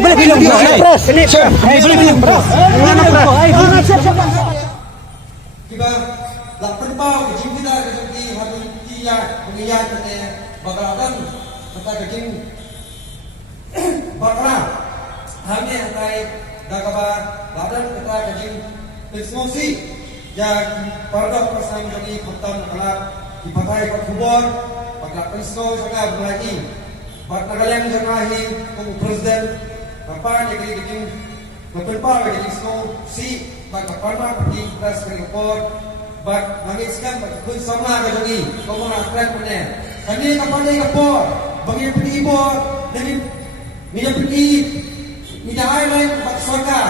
boleh film bro. Boleh film bro. Mana bro? Siap. Kita lakukan pau kecil kita kecil hati dia mengiyak kita bakalan kita kecil bakalan hanya antara dagaba ladan kita kecil pesmosi yang pada perasaan jadi kontan kalau dipakai pak kubur pakai pesno sangat berlagi pak nagalang janahi kamu presiden apa yang kecil Berpengalaman dari Islam si bagi parma pergi kita Singapura bagi nangiskan bagi kun sama kejadi kau nak keren punya kami kapan ni kapor bagi pergi ibu dari minyak pergi minyak air lain bagi sorga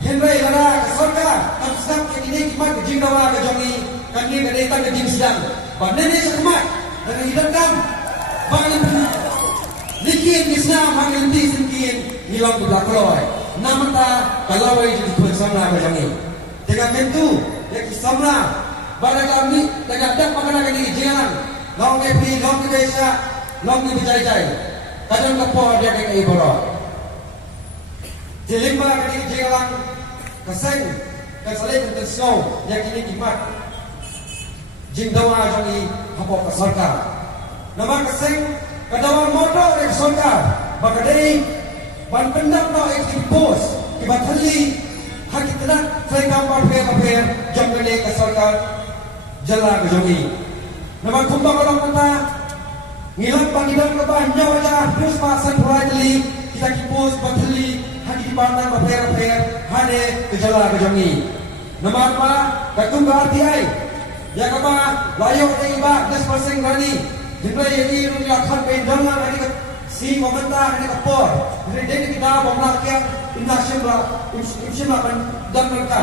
Henry lara ke sorga kami sedang ini kimat kejing dawa kejadi kami kedaitan kejing sedang bagi ni sekemat dan hidup kam bagi Nikin Islam hangin di singkin hilang di belakang namata kalau itu bersama kami dengan pintu yang sama pada kami dengan tak makanan ini jangan long kepi long kebesa long kebijai kadang kapor dia dengan ibarat jelima kini jangan keseng kesalih intensiau yang kini kimat jingdawa kami hapok kesorka nama keseng kadawan motor yang kesorka baka dari ban pendam no ekipos kibatali hakitna saya paper jam gede ke sarkar jala ke jogi nama kumba kalau kata ngilang pangidang ke banyak aja terus pasan pulai kita kipos batali haki dipandang paper hade ke jala ke jogi nama apa katung RTI ya kapa layo tiba 10% rani dimulai ini rupiah pendang lagi si komentar ini kapor jadi kita memlakukan internasional dan mereka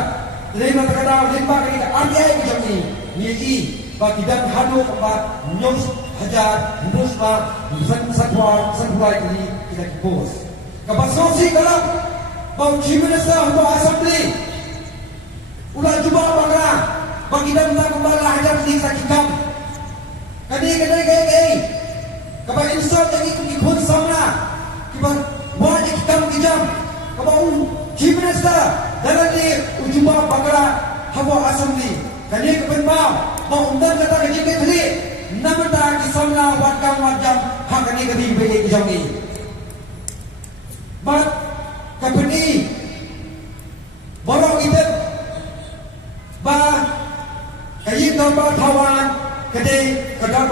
dari mereka limpa kita RTI kami ni bagi dan hadu kepada news hajar news lah sanwai ini kita kipos kapasasi kalau bau cimenasa untuk asambli ulah cuba bangga bagi dan kembali hajar di sakikam kadai kapag insult yang ikut sama kiban wajib kita kijam kapag gimnas ta dalam ni ujumba bakara hawa asambli kani kapag mau undang kata kaji ketri namata kisamna wakam wajam hakani kadi bege kijami but kapani borong itu ba kayi gambar tawan kadai kadar